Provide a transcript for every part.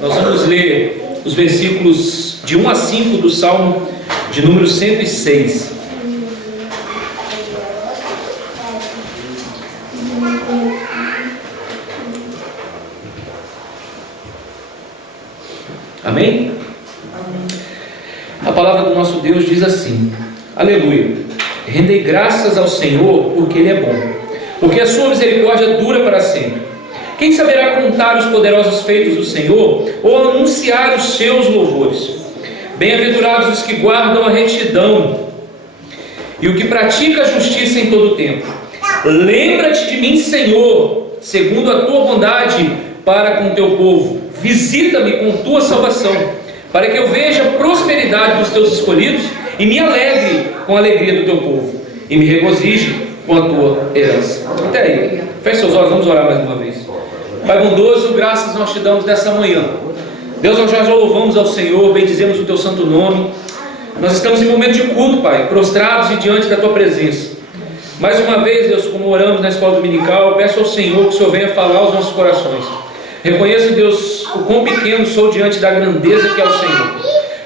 Nós vamos ler os versículos de 1 a 5 do Salmo de número 106. Amém? A palavra do nosso Deus diz assim: aleluia, rendei graças ao Senhor, porque Ele é bom, porque a sua misericórdia dura para sempre. Quem saberá contar os poderosos feitos do Senhor, ou anunciar os seus louvores? Bem-aventurados os que guardam a retidão e o que pratica a justiça em todo o tempo. Lembra-te de mim, Senhor, segundo a tua bondade para com o teu povo. Visita-me com tua salvação, para que eu veja a prosperidade dos teus escolhidos e me alegre com a alegria do teu povo, e me regozije com a tua herança. Até aí, feche seus olhos, vamos orar mais uma vez. Pai bondoso, graças nós te damos nessa manhã. Deus, nós já louvamos ao Senhor, bendizemos o teu santo nome. Nós estamos em momento de culto, Pai, prostrados e diante da tua presença. Mais uma vez, Deus, como oramos na escola dominical, eu peço ao Senhor que o Senhor venha falar aos nossos corações. Reconheço, Deus, o quão pequeno sou diante da grandeza que é o Senhor.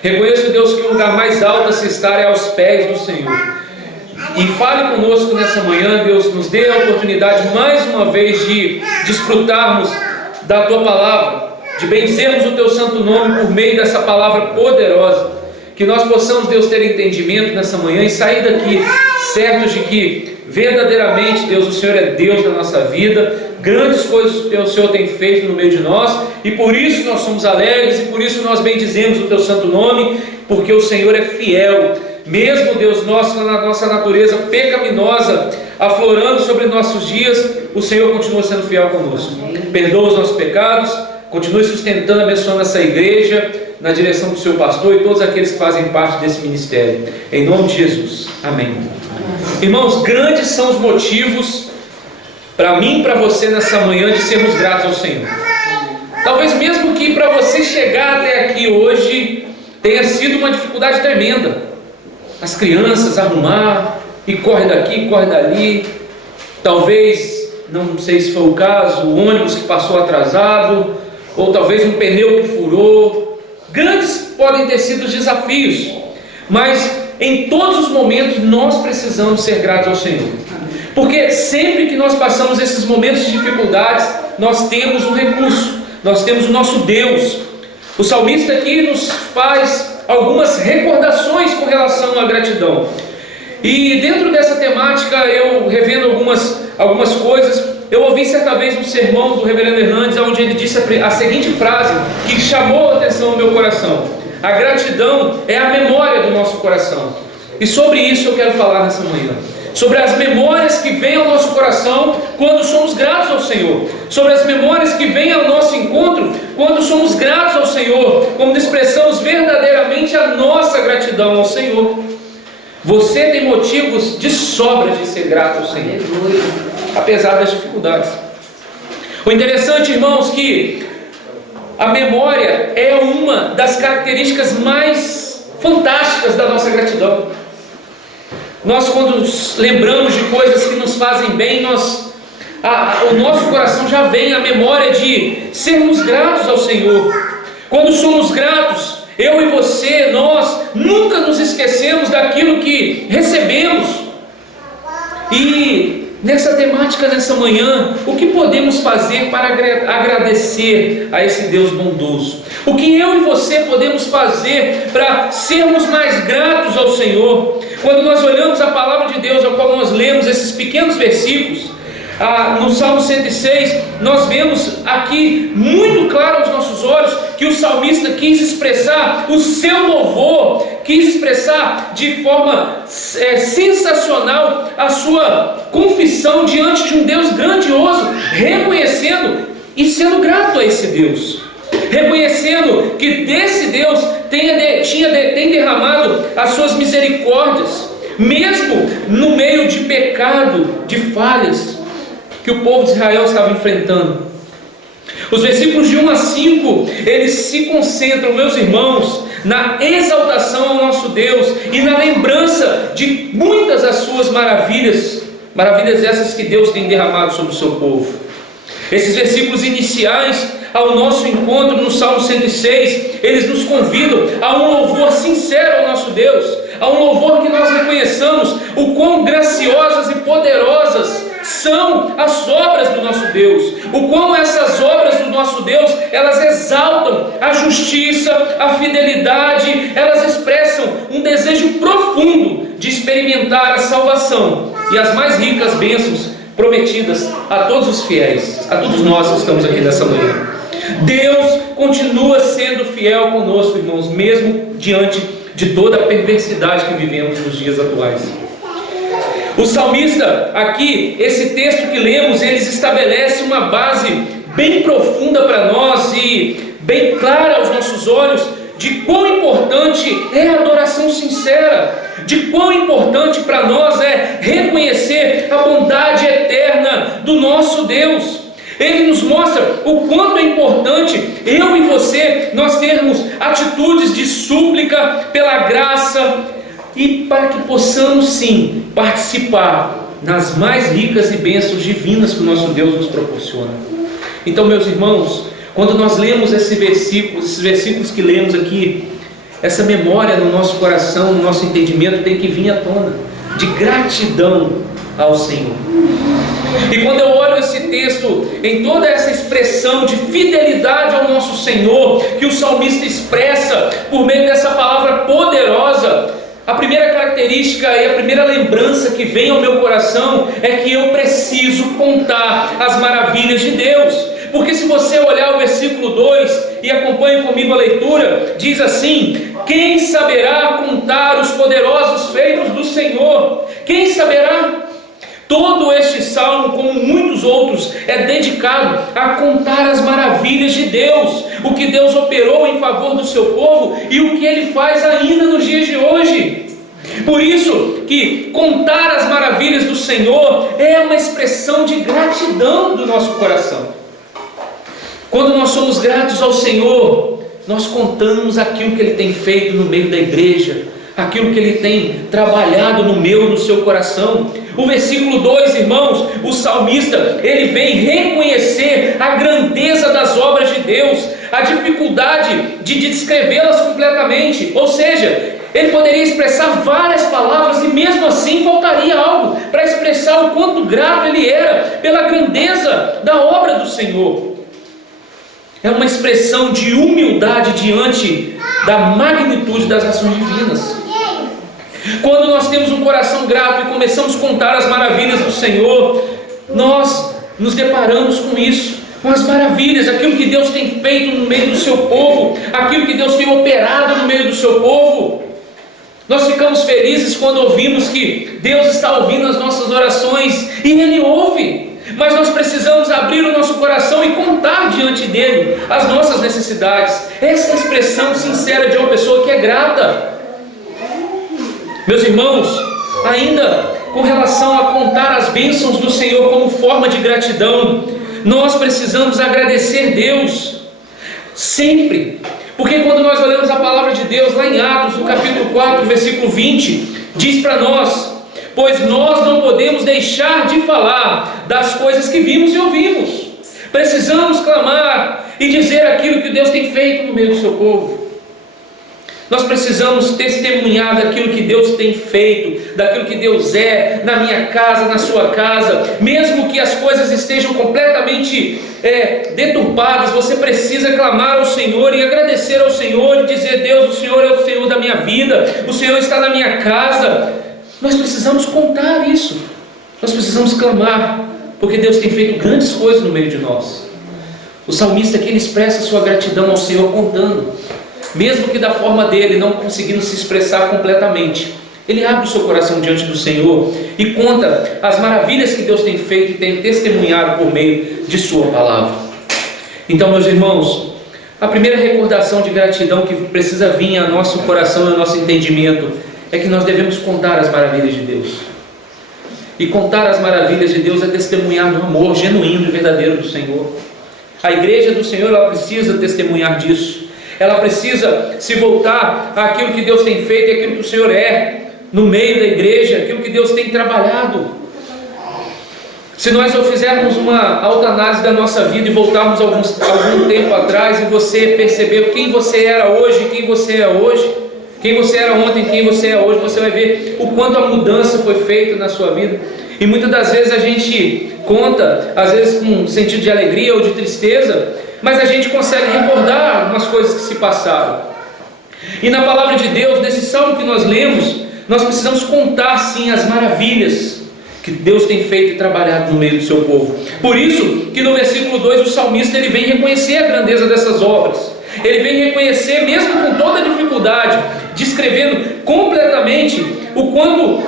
Reconheço, Deus, que o lugar mais alto a se estar é aos pés do Senhor. E fale conosco nessa manhã, Deus, nos dê a oportunidade mais uma vez de desfrutarmos da tua palavra, de bendizermos o teu santo nome por meio dessa palavra poderosa. Que nós possamos, Deus, ter entendimento nessa manhã e sair daqui certos de que verdadeiramente, Deus, o Senhor é Deus da nossa vida. Grandes coisas o Senhor tem feito no meio de nós, e por isso nós somos alegres, e por isso nós bendizemos o teu santo nome, porque o Senhor é fiel. Mesmo, Deus, na nossa natureza pecaminosa aflorando sobre nossos dias, o Senhor continua sendo fiel conosco. Perdoa os nossos pecados, continue sustentando, abençoando essa igreja na direção do seu pastor e todos aqueles que fazem parte desse ministério. Em nome de Jesus. Amém. Irmãos, grandes são os motivos para mim e para você nessa manhã de sermos gratos ao Senhor. Talvez mesmo que para você chegar até aqui hoje tenha sido uma dificuldade tremenda. As crianças arrumar, e corre daqui, corre dali. Talvez, não sei se foi o caso, o ônibus que passou atrasado, ou talvez um pneu que furou. Grandes podem ter sido os desafios, mas em todos os momentos nós precisamos ser gratos ao Senhor. Porque sempre que nós passamos esses momentos de dificuldades, nós temos um recurso, nós temos o nosso Deus. O salmista aqui nos faz algumas recordações com relação à gratidão. E dentro dessa temática, eu revendo algumas coisas, eu ouvi certa vez um sermão do reverendo Hernandes, onde ele disse a seguinte frase, que chamou a atenção no meu coração: a gratidão é a memória do nosso coração. E sobre isso eu quero falar nessa manhã. Sobre as memórias que vêm ao nosso coração quando somos gratos ao Senhor. Sobre as memórias que vêm ao nosso encontro quando somos gratos ao Senhor, quando expressamos verdadeiramente a nossa gratidão ao Senhor. Você tem motivos de sobra de ser grato ao Senhor, apesar das dificuldades. O interessante, irmãos, que a memória é uma das características mais fantásticas da nossa gratidão. Nós, quando nos lembramos de coisas que nos fazem bem, o nosso coração já vem a memória de sermos gratos ao Senhor. Quando somos gratos, eu e você, nós nunca nos esquecemos daquilo que recebemos. E nessa temática, nessa manhã, o que podemos fazer para agradecer a esse Deus bondoso? O que eu e você podemos fazer para sermos mais gratos ao Senhor? Quando nós olhamos a palavra de Deus, ao qual nós lemos esses pequenos versículos, no Salmo 106, nós vemos aqui muito claro aos nossos olhos que o salmista quis expressar o seu louvor, quis expressar de forma sensacional a sua confissão diante de um Deus grandioso, reconhecendo e sendo grato a esse Deus, reconhecendo que desse Deus tem derramado as suas misericórdias, mesmo no meio de pecado, de falhas que o povo de Israel estava enfrentando. Os versículos de 1 a 5, eles se concentram, meus irmãos, na exaltação ao nosso Deus e na lembrança de muitas das suas maravilhas essas que Deus tem derramado sobre o seu povo. Esses versículos iniciais ao nosso encontro nos Salmo 106, eles nos convidam a um louvor sincero ao nosso Deus, a um louvor que nós reconheçamos o quão graciosas e poderosas são as obras do nosso Deus, o quão essas obras do nosso Deus, elas exaltam a justiça, a fidelidade, elas expressam um desejo profundo de experimentar a salvação e as mais ricas bênçãos prometidas a todos os fiéis, a todos nós que estamos aqui nessa manhã. Deus continua sendo fiel conosco, irmãos, mesmo diante de toda a perversidade que vivemos nos dias atuais. O salmista, aqui, esse texto que lemos, eles estabelecem uma base bem profunda para nós e bem clara aos nossos olhos de quão importante é a adoração sincera, de quão importante para nós é reconhecer a bondade eterna do nosso Deus. Ele nos mostra o quanto é importante eu e você, nós termos atitudes de súplica pela graça e para que possamos sim participar nas mais ricas e bênçãos divinas que o nosso Deus nos proporciona. Então, meus irmãos, quando nós lemos esses versículos que lemos aqui, essa memória no nosso coração, no nosso entendimento tem que vir à tona, de gratidão ao Senhor. E quando eu olho esse texto, em toda essa expressão de fidelidade ao nosso Senhor, que o salmista expressa por meio dessa palavra poderosa, a primeira característica e a primeira lembrança que vem ao meu coração é que eu preciso contar as maravilhas de Deus. Porque se você olhar o versículo 2 e acompanhe comigo a leitura, diz assim: quem saberá contar os poderosos feitos do Senhor? Quem saberá? Todo este salmo, como muitos outros, é dedicado a contar as maravilhas de Deus, o que Deus operou em favor do seu povo e o que Ele faz ainda nos dias de hoje. Por isso que contar as maravilhas do Senhor é uma expressão de gratidão do nosso coração. Quando nós somos gratos ao Senhor, nós contamos aquilo que Ele tem feito no meio da igreja, aquilo que Ele tem trabalhado no meu e no seu coração. O versículo 2, irmãos, o salmista, ele vem reconhecer a grandeza das obras de Deus, a dificuldade de descrevê-las completamente, ou seja, ele poderia expressar várias palavras e mesmo assim faltaria algo para expressar o quanto grato ele era pela grandeza da obra do Senhor. É uma expressão de humildade diante da magnitude das ações divinas. Quando nós temos um coração grato e começamos a contar as maravilhas do Senhor, nós nos deparamos com isso, com as maravilhas, aquilo que Deus tem feito no meio do seu povo, aquilo que Deus tem operado no meio do seu povo. Nós ficamos felizes quando ouvimos que Deus está ouvindo as nossas orações, e Ele ouve, mas nós precisamos abrir o nosso coração e contar diante dEle as nossas necessidades. Essa é a expressão sincera de uma pessoa que é grata. Meus irmãos, ainda com relação a contar as bênçãos do Senhor como forma de gratidão, nós precisamos agradecer Deus sempre, porque quando nós olhamos a palavra de Deus lá em Atos, no capítulo 4, versículo 20, diz para nós: pois nós não podemos deixar de falar das coisas que vimos e ouvimos. Precisamos clamar e dizer aquilo que Deus tem feito no meio do seu povo. Nós precisamos testemunhar daquilo que Deus tem feito, daquilo que Deus é na minha casa, na sua casa. Mesmo que as coisas estejam completamente deturpadas, você precisa clamar ao Senhor e agradecer ao Senhor e dizer: Deus, o Senhor é o Senhor da minha vida, o Senhor está na minha casa. Nós precisamos contar isso, nós precisamos clamar, porque Deus tem feito grandes coisas no meio de nós. O salmista aqui, ele expressa sua gratidão ao Senhor contando, mesmo que da forma dele, não conseguindo se expressar completamente. Ele abre o seu coração diante do Senhor e conta as maravilhas que Deus tem feito e tem testemunhado por meio de sua palavra. Então, meus irmãos, a primeira recordação de gratidão que precisa vir ao nosso coração e ao nosso entendimento é que nós devemos contar as maravilhas de Deus. E contar as maravilhas de Deus é testemunhar do amor genuíno e verdadeiro do Senhor. A igreja do Senhor, ela precisa testemunhar disso. Ela precisa se voltar àquilo que Deus tem feito e aquilo que o Senhor é no meio da igreja, aquilo que Deus tem trabalhado. Se nós fizermos uma autoanálise da nossa vida e voltarmos algum tempo atrás e você perceber quem você era hoje, quem você é hoje, quem você era ontem, quem você é hoje, você vai ver o quanto a mudança foi feita na sua vida. E muitas das vezes a gente conta, às vezes com sentido de alegria ou de tristeza, mas a gente consegue recordar umas coisas que se passaram. E na palavra de Deus, nesse salmo que nós lemos, nós precisamos contar sim as maravilhas que Deus tem feito e trabalhado no meio do seu povo. Por isso que no versículo 2 o salmista ele vem reconhecer a grandeza dessas obras. Ele vem reconhecer, mesmo com toda a dificuldade, descrevendo completamente o quanto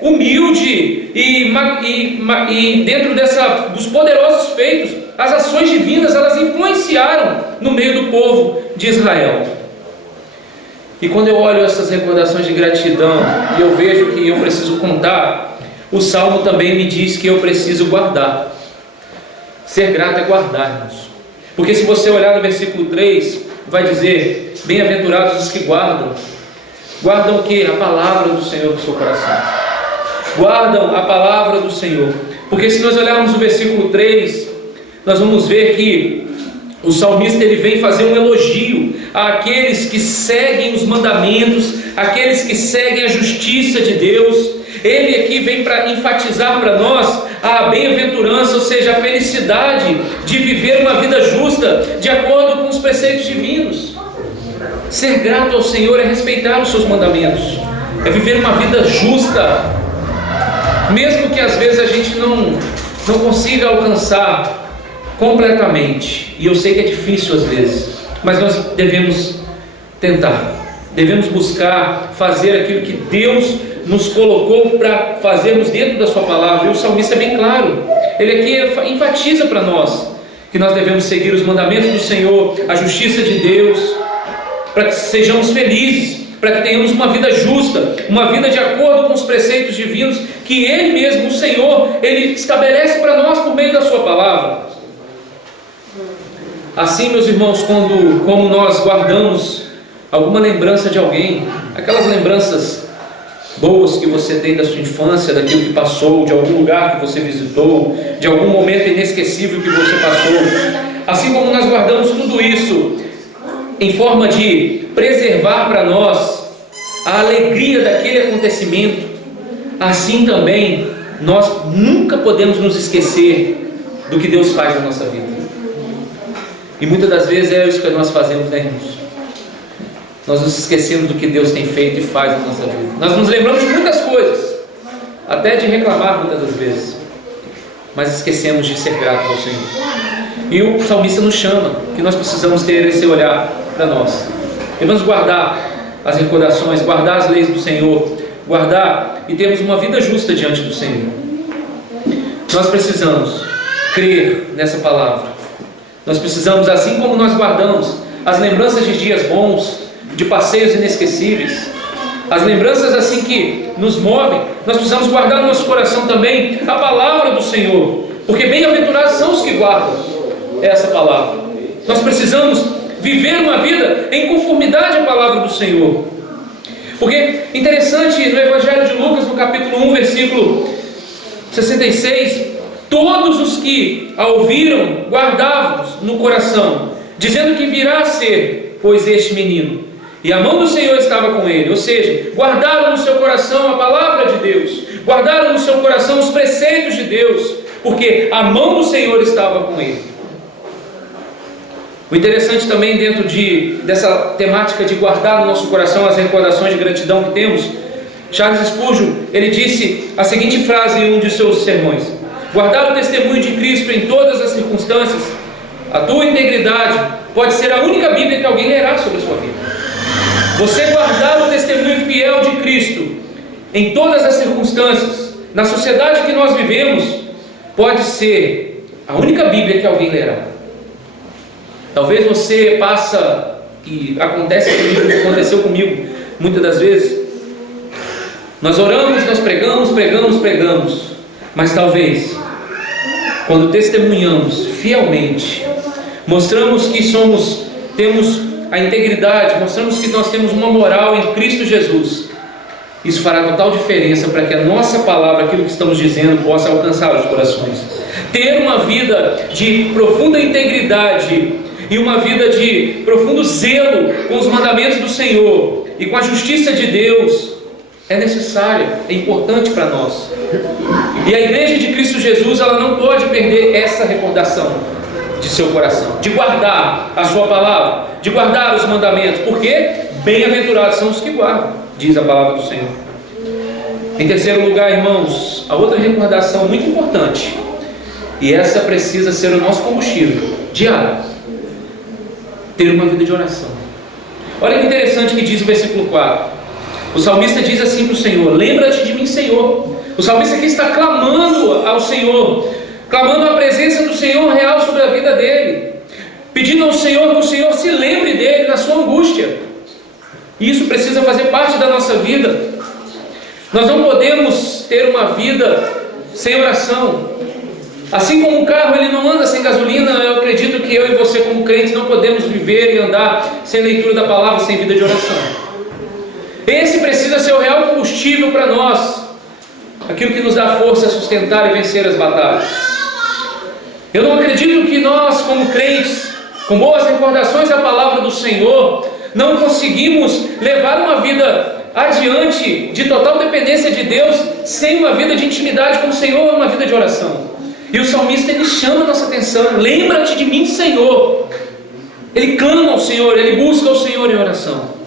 humilde e dentro dos poderosos feitos, as ações divinas elas influenciaram no meio do povo de Israel. E quando eu olho essas recordações de gratidão e eu vejo que eu preciso contar, o Salmo também me diz que eu preciso guardar. Ser grato é guardar, irmãos. Porque se você olhar no versículo 3, vai dizer: bem-aventurados os que guardam. Guardam o que? A palavra do Senhor no seu coração. Guardam a palavra do Senhor. Porque se nós olharmos o versículo 3, nós vamos ver que o salmista ele vem fazer um elogio àqueles que seguem os mandamentos, àqueles que seguem a justiça de Deus. Ele aqui vem para enfatizar para nós a bem-aventurança, ou seja, a felicidade de viver uma vida justa de acordo com os preceitos divinos. Ser grato ao Senhor é respeitar os seus mandamentos, é viver uma vida justa, mesmo que às vezes a gente não consiga alcançar completamente, e eu sei que é difícil às vezes, mas nós devemos tentar, devemos buscar fazer aquilo que Deus nos colocou para fazermos dentro da sua palavra. E o salmista é bem claro, ele aqui enfatiza para nós que nós devemos seguir os mandamentos do Senhor, a justiça de Deus, para que sejamos felizes, para que tenhamos uma vida justa, uma vida de acordo com os preceitos divinos que Ele mesmo, o Senhor, Ele estabelece para nós por meio da sua palavra. Assim, meus irmãos, como nós guardamos alguma lembrança de alguém, aquelas lembranças boas que você tem da sua infância, daquilo que passou, de algum lugar que você visitou, de algum momento inesquecível que você passou, assim como nós guardamos tudo isso em forma de preservar para nós a alegria daquele acontecimento, assim também nós nunca podemos nos esquecer do que Deus faz na nossa vida. E muitas das vezes é isso que nós fazemos, né, irmãos? Nós nos esquecemos do que Deus tem feito e faz na nossa vida. Nós nos lembramos de muitas coisas, até de reclamar muitas das vezes, mas esquecemos de ser gratos ao Senhor. E o salmista nos chama que nós precisamos ter esse olhar para nós. Devemos guardar as recordações, guardar as leis do Senhor, guardar e termos uma vida justa diante do Senhor. Nós precisamos crer nessa palavra. Nós precisamos, assim como nós guardamos as lembranças de dias bons, de passeios inesquecíveis, as lembranças assim que nos movem, nós precisamos guardar no nosso coração também a palavra do Senhor, porque bem-aventurados são os que guardam essa palavra. Nós precisamos viver uma vida em conformidade à palavra do Senhor, porque interessante, no Evangelho de Lucas, no capítulo 1, versículo 66, todos os que a ouviram guardavam no coração, dizendo que virá a ser, pois, este menino, e a mão do Senhor estava com ele. Ou seja, guardaram no seu coração a palavra de Deus, guardaram no seu coração os preceitos de Deus, porque a mão do Senhor estava com ele. O interessante também dentro dessa temática de guardar no nosso coração as recordações de gratidão que temos, Charles Spurgeon, ele disse a seguinte frase em um de seus sermões: guardar o testemunho de Cristo em todas as circunstâncias, a tua integridade pode ser a única Bíblia que alguém lerá sobre a sua vida. Você guardar o testemunho fiel de Cristo em todas as circunstâncias, na sociedade que nós vivemos, pode ser a única Bíblia que alguém lerá. Talvez você passa, e aconteceu comigo muitas das vezes, nós oramos, nós pregamos, mas talvez, quando testemunhamos fielmente, mostramos que temos a integridade, mostramos que nós temos uma moral em Cristo Jesus, Isso fará total diferença para que a nossa palavra, aquilo que estamos dizendo, possa alcançar os corações. Ter uma vida de profunda integridade e uma vida de profundo zelo com os mandamentos do Senhor e com a justiça de Deus é necessária, é importante para nós. E a igreja de Cristo Jesus, ela não pode perder essa recordação de seu coração, de guardar a sua palavra, de guardar os mandamentos, porque bem-aventurados são os que guardam, diz a palavra do Senhor. Em terceiro lugar, irmãos, a outra recordação muito importante, e essa precisa ser o nosso combustível diário: ter uma vida de oração. Olha que interessante que diz o versículo 4. O salmista diz assim para o Senhor: lembra-te de mim, Senhor. O salmista aqui está clamando ao Senhor, clamando a presença do Senhor real sobre a vida dele, pedindo ao Senhor que o Senhor se lembre dele na sua angústia. E isso precisa fazer parte da nossa vida. Nós não podemos ter uma vida sem oração. Assim como o carro ele não anda sem gasolina, eu acredito que eu e você como crentes não podemos viver e andar sem leitura da palavra, sem vida de oração. Esse precisa ser o real combustível para nós, aquilo que nos dá força a sustentar e vencer as batalhas. Eu não acredito que nós como crentes, com boas recordações da palavra do Senhor, não conseguimos levar uma vida adiante de total dependência de Deus, sem uma vida de intimidade com o Senhor, uma vida de oração. E o salmista ele chama a nossa atenção: lembra-te de mim, Senhor. Ele clama ao Senhor, ele busca o Senhor em oração.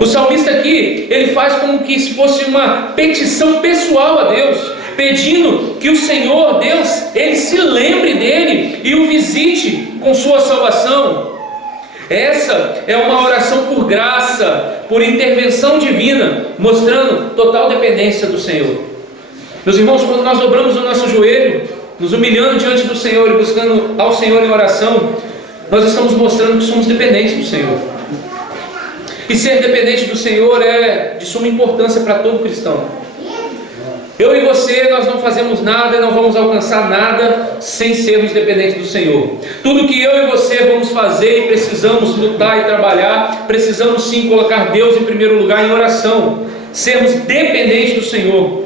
O salmista aqui, ele faz como que se fosse uma petição pessoal a Deus, pedindo que o Senhor, Deus, ele se lembre dele e o visite com sua salvação. Essa é uma oração por graça, por intervenção divina, mostrando total dependência do Senhor. Meus irmãos, quando nós dobramos o nosso joelho, nos humilhando diante do Senhor e buscando ao Senhor em oração, nós estamos mostrando que somos dependentes do Senhor. E ser dependente do Senhor é de suma importância para todo cristão. Eu e você, nós não fazemos nada, não vamos alcançar nada sem sermos dependentes do Senhor. Tudo que eu e você vamos fazer e precisamos lutar e trabalhar, precisamos sim colocar Deus em primeiro lugar em oração, sermos dependentes do Senhor.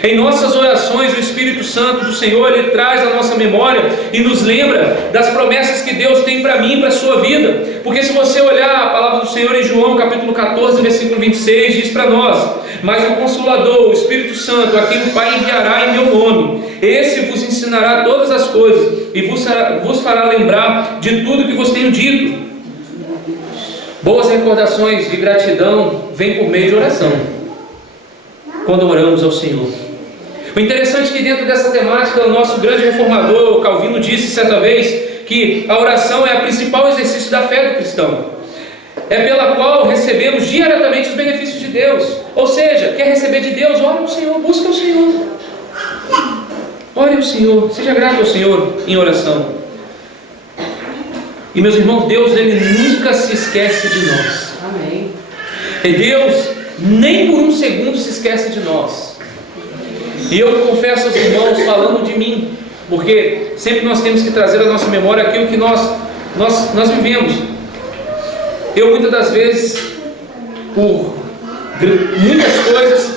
Em nossas orações, o Espírito Santo do Senhor, ele traz a nossa memória e nos lembra das promessas que Deus tem para mim e para a sua vida. Porque se você olhar a palavra do Senhor em João capítulo 14, versículo 26, diz para nós: mas o Consolador, o Espírito Santo, a quem o Pai enviará em meu nome, esse vos ensinará todas as coisas e vos fará lembrar de tudo que vos tenho dito. Boas recordações de gratidão vêm por meio de oração, quando oramos ao Senhor. O interessante é que dentro dessa temática, o nosso grande reformador Calvino disse certa vez que a oração é o principal exercício da fé do cristão. É pela qual recebemos diretamente os benefícios de Deus. Ou seja, quer receber de Deus, ore ao Senhor, busque ao Senhor. Ore ao Senhor, seja grato ao Senhor em oração. E meus irmãos, Deus ele nunca se esquece de nós. Amém. E Deus nem por um segundo se esquece de nós. E eu confesso aos irmãos, falando de mim, porque sempre nós temos que trazer à nossa memória aquilo que nós vivemos. Eu muitas das vezes, por muitas coisas,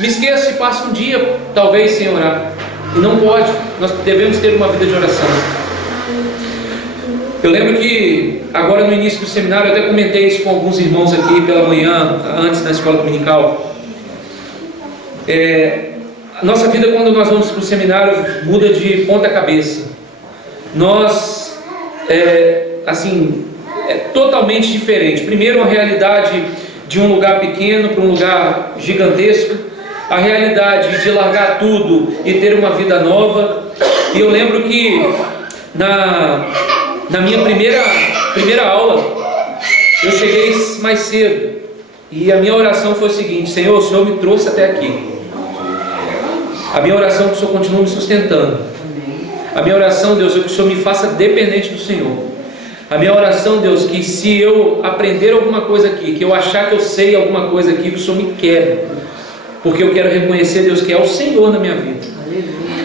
me esqueço e passo um dia talvez sem orar. E não pode, nós devemos ter uma vida de oração. Eu lembro que agora no início do seminário, eu até comentei isso com alguns irmãos aqui pela manhã, antes da escola dominical. A nossa vida, quando nós vamos para o seminário, muda de ponta cabeça. Nós, é totalmente diferente. Primeiro, a realidade de um lugar pequeno para um lugar gigantesco, a realidade de largar tudo e ter uma vida nova. E eu lembro que na minha primeira aula, eu cheguei mais cedo e a minha oração foi o seguinte: Senhor, o Senhor me trouxe até aqui. A minha oração é que o Senhor continue me sustentando. A minha oração, Deus, é que o Senhor me faça dependente do Senhor. A minha oração, Deus, que se eu aprender alguma coisa aqui, que eu achar que eu sei alguma coisa aqui, que o Senhor me quebre, porque eu quero reconhecer, Deus, que é o Senhor na minha vida.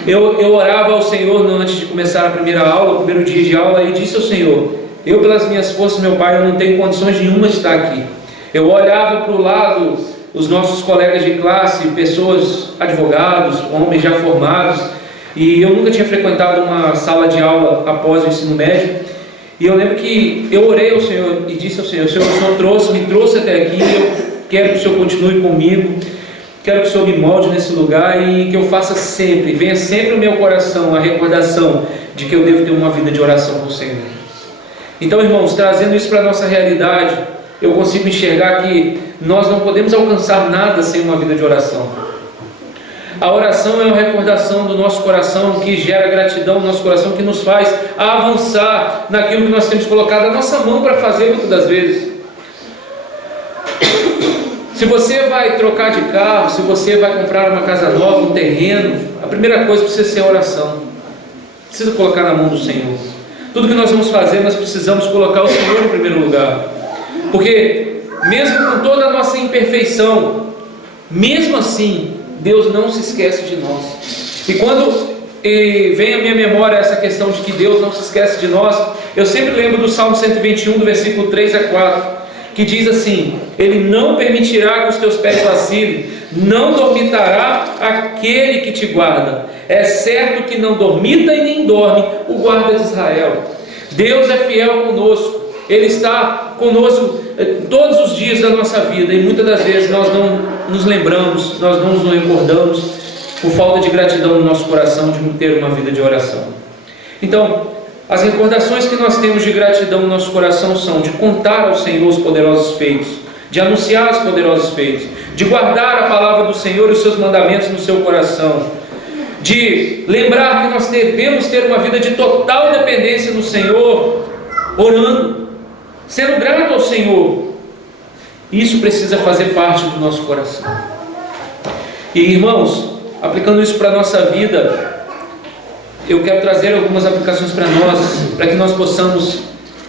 Eu orava ao Senhor antes de começar a primeira aula, o primeiro dia de aula, e disse ao Senhor: eu pelas minhas forças, meu Pai, eu não tenho condições nenhuma de estar aqui. Eu olhava para o lado os nossos colegas de classe, pessoas, advogados, homens já formados, e eu nunca tinha frequentado uma sala de aula após o ensino médio, e eu lembro que eu orei ao Senhor e disse ao Senhor: Senhor, o Senhor me trouxe até aqui, eu quero que o Senhor continue comigo, quero que o Senhor me molde nesse lugar e que eu faça sempre, venha sempre no meu coração a recordação de que eu devo ter uma vida de oração com o Senhor. Então, irmãos, trazendo isso para a nossa realidade, eu consigo enxergar que nós não podemos alcançar nada sem uma vida de oração. A oração é uma recordação do nosso coração, que gera gratidão no nosso coração, que nos faz avançar naquilo que nós temos colocado a nossa mão para fazer muitas das vezes. Se você vai trocar de carro, se você vai comprar uma casa nova, um terreno, a primeira coisa precisa ser a oração. Precisa colocar na mão do Senhor. Tudo que nós vamos fazer, nós precisamos colocar o Senhor em primeiro lugar. Porque mesmo com toda a nossa imperfeição, mesmo assim, Deus não se esquece de nós. E quando vem à minha memória essa questão de que Deus não se esquece de nós, eu sempre lembro do Salmo 121, do versículo 3 a 4, que diz assim: Ele não permitirá que os teus pés vacilem, não dormitará aquele que te guarda. É certo que não dormita e nem dorme o guarda de Israel. Deus é fiel conosco, Ele está conosco todos os dias da nossa vida, e muitas das vezes nós não nos lembramos, nós não nos recordamos, por falta de gratidão no nosso coração, de não ter uma vida de oração. Então, as recordações que nós temos de gratidão no nosso coração são de contar ao Senhor os poderosos feitos, de anunciar os poderosos feitos, de guardar a palavra do Senhor e os seus mandamentos no seu coração, de lembrar que nós devemos ter uma vida de total dependência do Senhor, orando, sendo grato ao Senhor. Isso precisa fazer parte do nosso coração. E, irmãos, aplicando isso para a nossa vida, eu quero trazer algumas aplicações para nós, para que nós possamos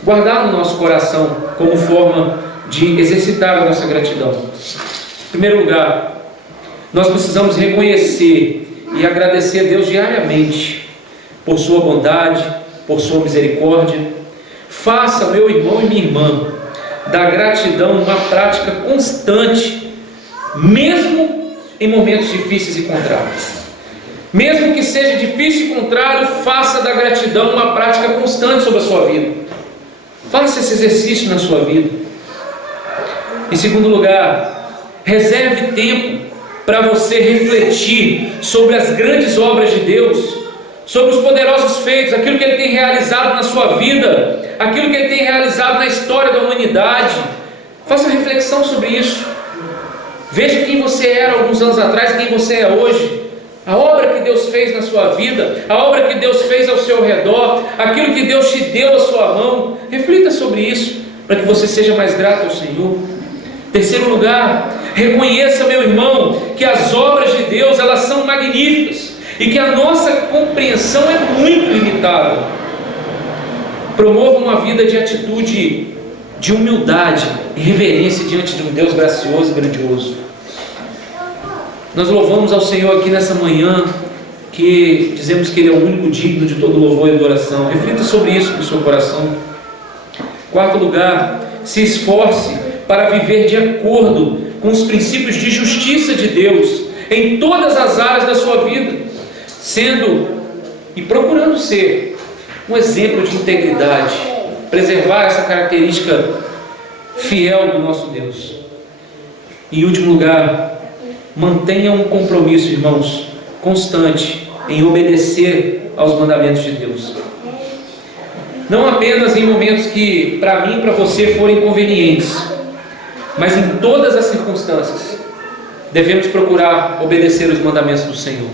guardar no nosso coração como forma de exercitar a nossa gratidão. Em primeiro lugar, nós precisamos reconhecer e agradecer a Deus diariamente por sua bondade, por sua misericórdia. Faça, meu irmão e minha irmã, da gratidão uma prática constante, mesmo em momentos difíceis e contrários. Mesmo que seja difícil e contrário, faça da gratidão uma prática constante sobre a sua vida. Faça esse exercício na sua vida. Em segundo lugar, reserve tempo para você refletir sobre as grandes obras de Deus, sobre os poderosos feitos, aquilo que Ele tem realizado na sua vida, aquilo que Ele tem realizado na história da humanidade. Faça reflexão sobre isso. Veja quem você era alguns anos atrás, quem você é hoje, a obra que Deus fez na sua vida, a obra que Deus fez ao seu redor, aquilo que Deus te deu à sua mão. Reflita sobre isso, para que você seja mais grato ao Senhor. Terceiro lugar, reconheça, meu irmão, que as obras de Deus, elas são magníficas, e que a nossa compreensão é muito limitada. Promova uma vida de atitude de humildade e reverência diante de um Deus gracioso e grandioso. Nós louvamos ao Senhor aqui nessa manhã, que dizemos que Ele é o único digno de todo louvor e adoração. Reflita sobre isso no seu coração. Quarto lugar, se esforce para viver de acordo com os princípios de justiça de Deus em todas as áreas da sua vida, sendo e procurando ser um exemplo de integridade, preservar essa característica fiel do nosso Deus. Em último lugar, mantenha um compromisso, irmãos, constante em obedecer aos mandamentos de Deus. Não apenas em momentos que para mim e para você forem convenientes, mas em todas as circunstâncias devemos procurar obedecer os mandamentos do Senhor.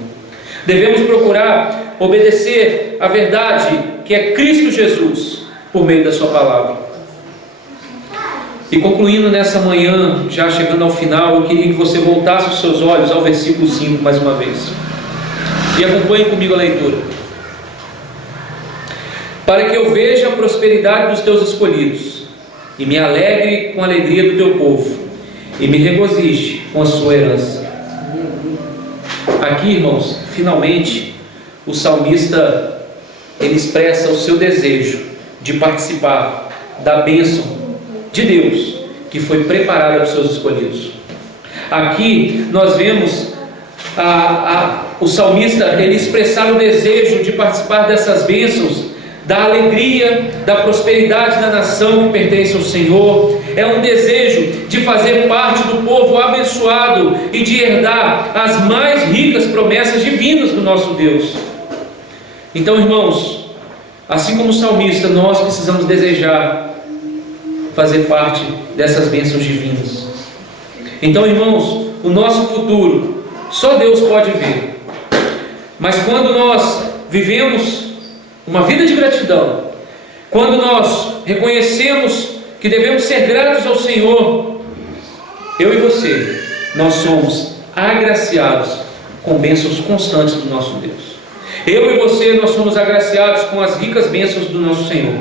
Devemos procurar obedecer a verdade que é Cristo Jesus por meio da sua palavra. E concluindo nessa manhã, já chegando ao final, eu queria que você voltasse os seus olhos ao versículo 5 mais uma vez e acompanhe comigo a leitura. Para que eu veja a prosperidade dos teus escolhidos e me alegre com a alegria do teu povo e me regozije com a sua herança. Aqui, irmãos, finalmente o salmista ele expressa o seu desejo de participar da bênção de Deus que foi preparada para os seus escolhidos. Aqui nós vemos o salmista ele expressar o desejo de participar dessas bênçãos, da alegria, da prosperidade da nação que pertence ao Senhor. É um desejo de fazer parte do povo abençoado e de herdar as mais ricas promessas divinas do nosso Deus. Então, irmãos, assim como o salmista, nós precisamos desejar fazer parte dessas bênçãos divinas. Então, irmãos, o nosso futuro só Deus pode ver. Mas quando nós vivemos uma vida de gratidão, quando nós reconhecemos que devemos ser gratos ao Senhor, eu e você, nós somos agraciados com bênçãos constantes do nosso Deus. Eu e você, nós somos agraciados com as ricas bênçãos do nosso Senhor.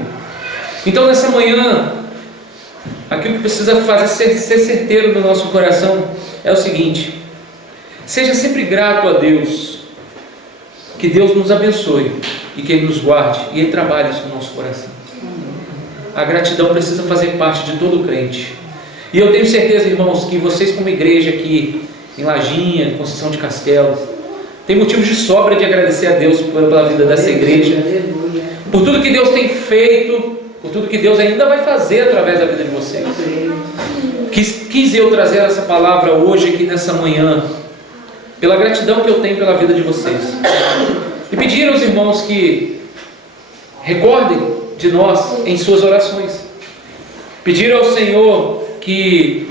Então, nessa manhã, aquilo que precisa fazer ser certeiro no nosso coração é o seguinte: seja sempre grato a Deus, que Deus nos abençoe e que Ele nos guarde e Ele trabalhe isso no nosso coração. A gratidão precisa fazer parte de todo crente. E eu tenho certeza, irmãos, que vocês como igreja aqui em Lajinha, Conceição de Castelo, tem motivos de sobra de agradecer a Deus pela vida dessa igreja, por tudo que Deus tem feito, por tudo que Deus ainda vai fazer através da vida de vocês. Quis eu trazer essa palavra hoje aqui nessa manhã, pela gratidão que eu tenho pela vida de vocês, e pedir aos irmãos que recordem de nós em suas orações, pedir ao Senhor que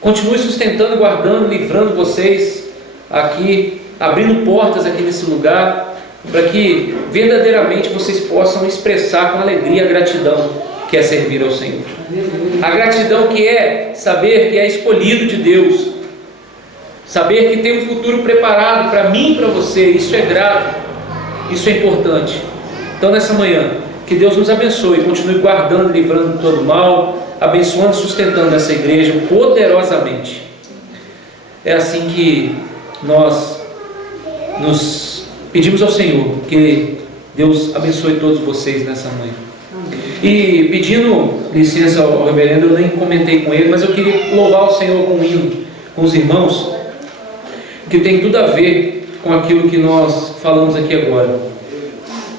continue sustentando, guardando, livrando vocês aqui, abrindo portas aqui nesse lugar, para que verdadeiramente vocês possam expressar com alegria a gratidão que é servir ao Senhor, a gratidão que é saber que é escolhido de Deus, saber que tem um futuro preparado para mim e para você. Isso é grato, isso é importante. Então, nessa manhã, que Deus nos abençoe, continue guardando, livrando de todo mal, abençoando, sustentando essa igreja poderosamente. É assim que nós nos pedimos ao Senhor, que Deus abençoe todos vocês nessa manhã. E pedindo licença ao reverendo, eu nem comentei com ele, mas eu queria louvar o Senhor com um hino, com os irmãos, que tem tudo a ver com aquilo que nós falamos aqui agora.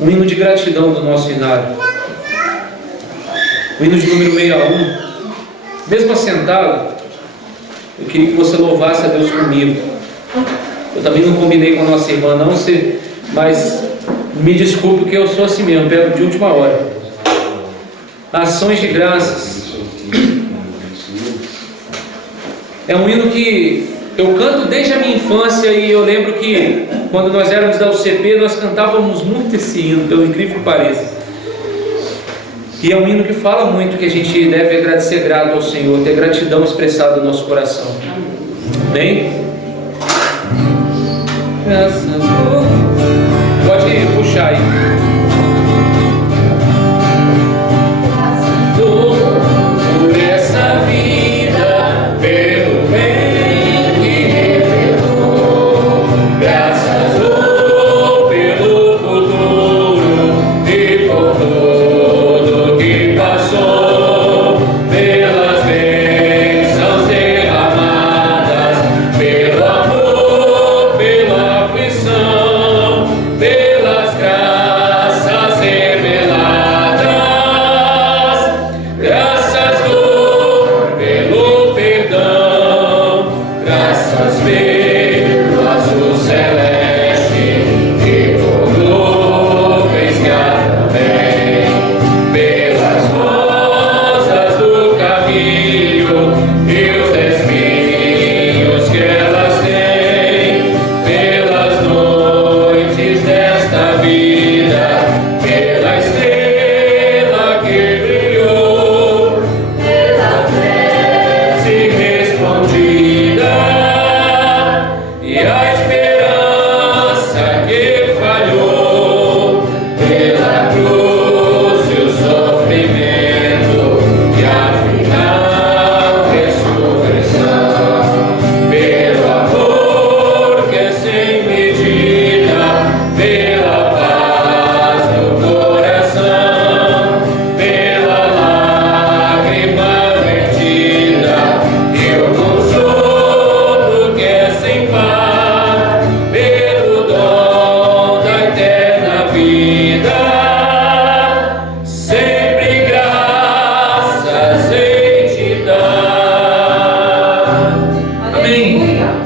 Um hino de gratidão do nosso inário. O hino de número 61. Mesmo assentado, eu queria que você louvasse a Deus comigo. Eu também não combinei com a nossa irmã, não, mas me desculpe que eu sou assim mesmo, pego de última hora. Ações de graças. É um hino que eu canto desde a minha infância, e eu lembro que quando nós éramos da UCP, nós cantávamos muito esse hino, pelo incrível que pareça. E é um hino que fala muito que a gente deve agradecer grato ao Senhor, ter gratidão expressada no nosso coração. Bem? Graças a Deus. Pode puxar aí. Por essa vida, pelo bem que revelou, graças pelo futuro e por tudo que passou, pelas bênçãos derramadas, pelo amor, pela aflição, pelas graças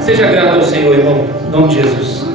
Seja grato ao Senhor, irmão, em nome de Jesus.